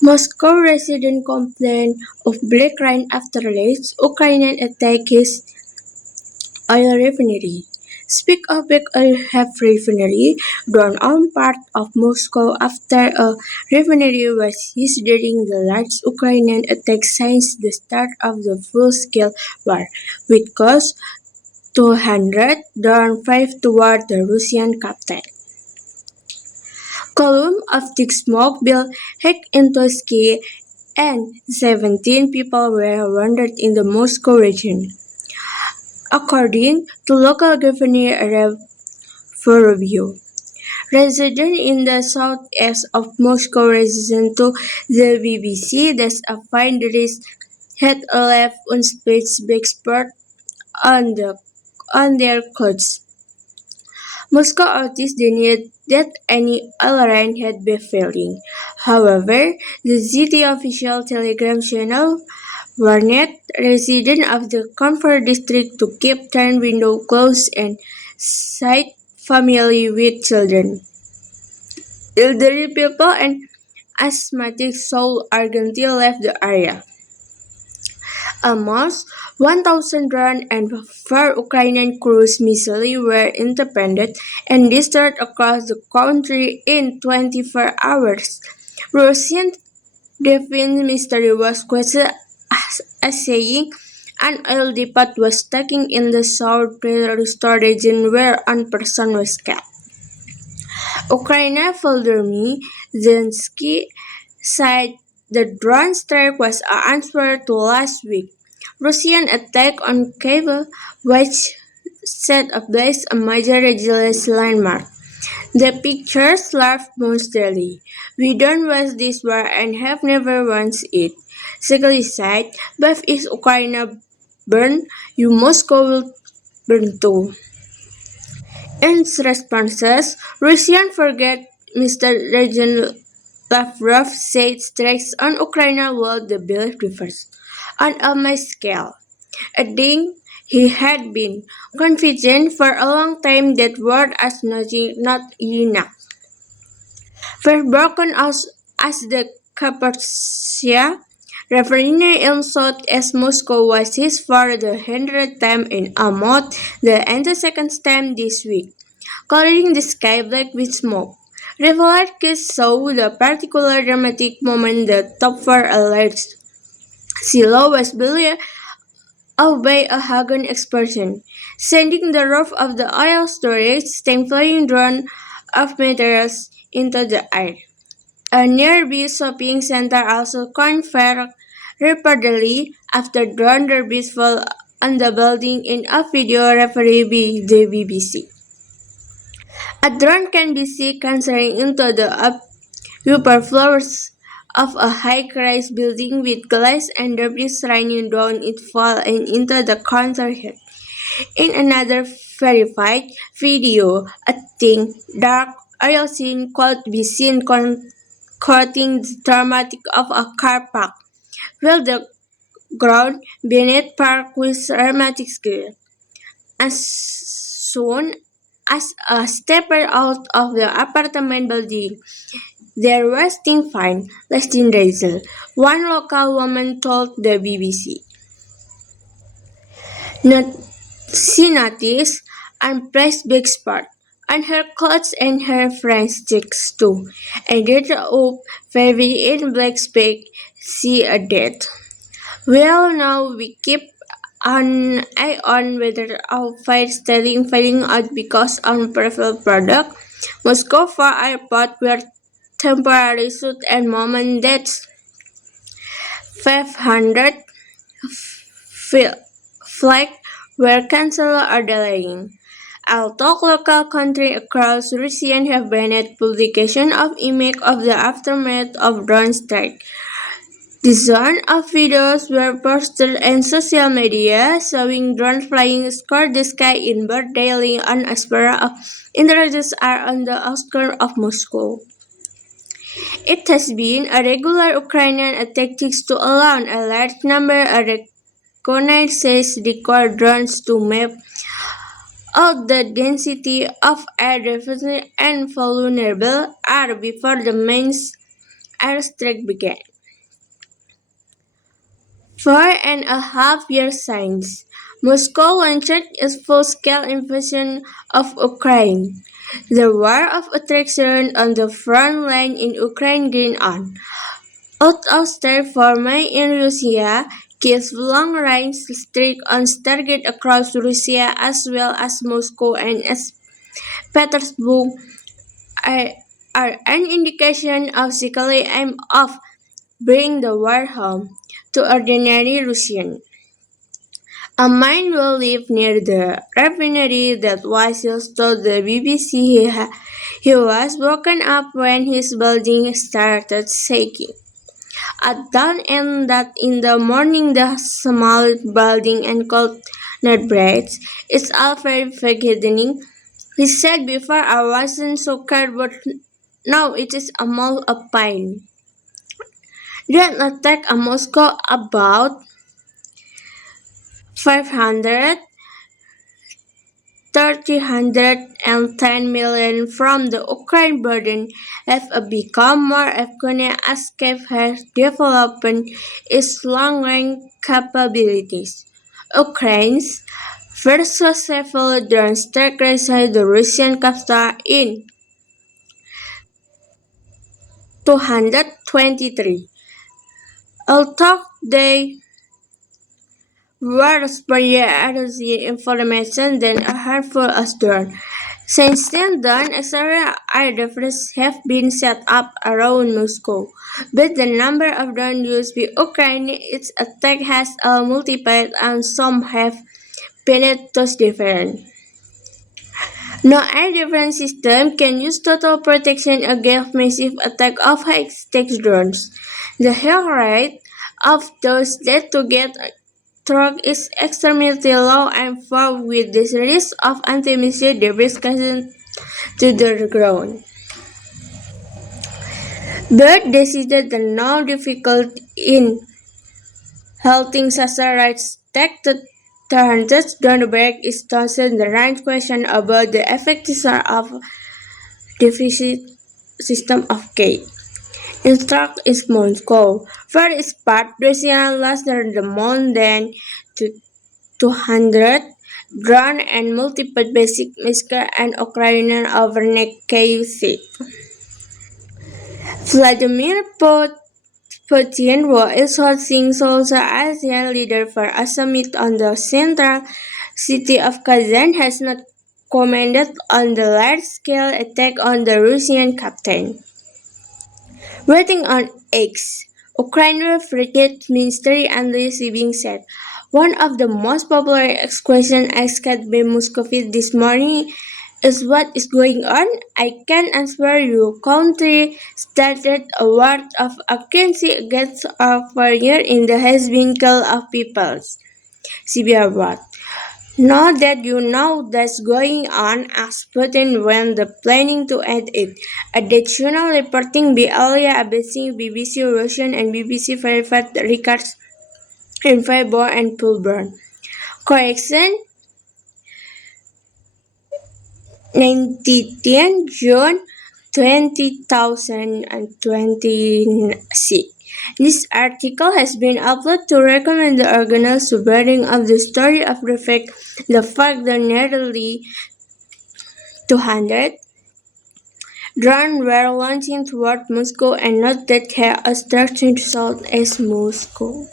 Moscow resident complained of black rain after alleged Ukrainian attack his oil refinery. Speak of black oil refinery, drawn on part of Moscow after a refinery was hit during the largest Ukrainian attack since the start of the full-scale war, which caused 200 drowned, 5 toward the Russian capital. Column of thick smoke billowed into sky, and 17 people were wounded in the Moscow region. According to local governor Vorobyev, resident in the southeast of Moscow resident to the BBC that a finderist had left unsplitted black spot on their clothes. Moscow authorities denied that any oil rain had been falling. However, the city official telegram channel warned residents of the Comfort district to keep their windows closed and sit families with children, elderly people, and asthmatics should urgently leave the area. Almost 1,000 drones and 4 Ukrainian cruise missiles were intercepted and destroyed across the country in 24 hours. Russian Defense Ministry was questioned as saying an oil depot was taken in the South Restored region where one person was killed. Ukraine Volodymyr Zelensky said the drone strike was an answer to last week's Russian attack on Kyiv, which set ablaze a major religious landmark. The pictures laughed monstrally. "We don't want this war and have never wanted it," Zelensky said, "but if Ukraine burns, you Moscow will burn too." In responses, Russian Foreign Minister Sergei Lavrov said strikes on Ukraine will be reversed on a mass scale, adding he had been confident for a long time that war is not enough. Were broken out as the Khabarovsk refinery in southeast Moscow was hit for the 100th time in a month, and the second time this week, coloring the sky black with smoke. Revelers saw the particular dramatic moment the top 4 alleged silo was blown off by a Hagen explosion, sending the roof of the oil storage tank flying drone of materials into the air. A nearby shopping center also caught fire reportedly after drone debris fell on the building in a video referred by the BBC. A drone can be seen crashing into the upper floors of a high-rise building with glass and debris raining down it fall and into the counterhead. In another verified video, a thin, dark oil scene could be seen coating the tarmac of a car park, while the ground beneath park with aromatic grill. As soon as a stepper out of the apartment building, there was still fine, lasting drizzle, one local woman told the BBC. She noticed unpressed big spot on her clothes and her friend's cheeks too, and ended up very in black speck, she added. "Well, now we keep an eye on whether our fire starting falling out because unpreferred product. Moscow for airport were temporary shut and moment deaths. 500 flights were cancelled or delayed. Although local countries across Russia have banned publication of images of the aftermath of drone strike. Dozens of videos were posted on social media showing drones flying across the sky in broad daylight on a spur of intelligence are on the outskirts of Moscow. It has been a regular Ukrainian tactic to allow a large number of Conner says required drones to map out the density of air deficit and vulnerable are before the main airstrike began. 4.5 years since Moscow launched its full-scale invasion of Ukraine. The war of attrition on the front line in Ukraine going on. Out of terraforming in Russia, Kiev's long-range strike on target across Russia as well as Moscow and Petersburg are, are an indication of secretly aim of bringing the war home to ordinary Russians. A man will live near the refinery that Wasil told the BBC he was woken up when his building started shaking. At dawn and that in the morning the small building and cold not breaks. It's all very fatiguing. He said before I wasn't so scared but now it is a mall of pain. During attack on Moscow about 500 310 million from the Ukraine burden have become more Afghan as Kiev has developed its long-range capabilities. Ukraine's first successful drone strike reached the Russian capital in 223. Although they were superior information than a handful of drones. Since then, extra air defenses have been set up around Moscow, but the number of drones used by Ukraine in its attack has multiplied and some have been thus different. No air defense system can use total protection against massive attack of high-tech drones. The hit rate of those that to get struck is extremely low and far with the risk of anti-missile debris casing to the ground. But this is the now difficult in halting satellites tech to turns don't break is tossing the range question about the effectiveness of deficit system of K. Instruct is Moscow. For its part, Russia lost the more than 200 drone and multiple basic missiles and Ukrainian overnight Kyiv said. Vladimir Putin was hosting Seoul's ASEAN leader for a summit on the central city of Kazan has not commented on the large-scale attack on the Russian capital. Writing on X, Ukrainian Foreign Ministry and receiving said, one of the most popular questions asked by Moscow this morning is what is going on? I can answer your country started a war of agency against our foreigner in the has been killed of peoples. Sibia what? Now that you know that's going on, asked Putin when the planning to end it. Additional reporting by Alia Abesi, BBC Russian and BBC verified records in Freiburg and Pulburn. Correction 19 June 2026. This article has been uploaded to recommend the organized spreading of the story of the fact that nearly 200 drones were launching toward Moscow and not that had a structure south as Moscow.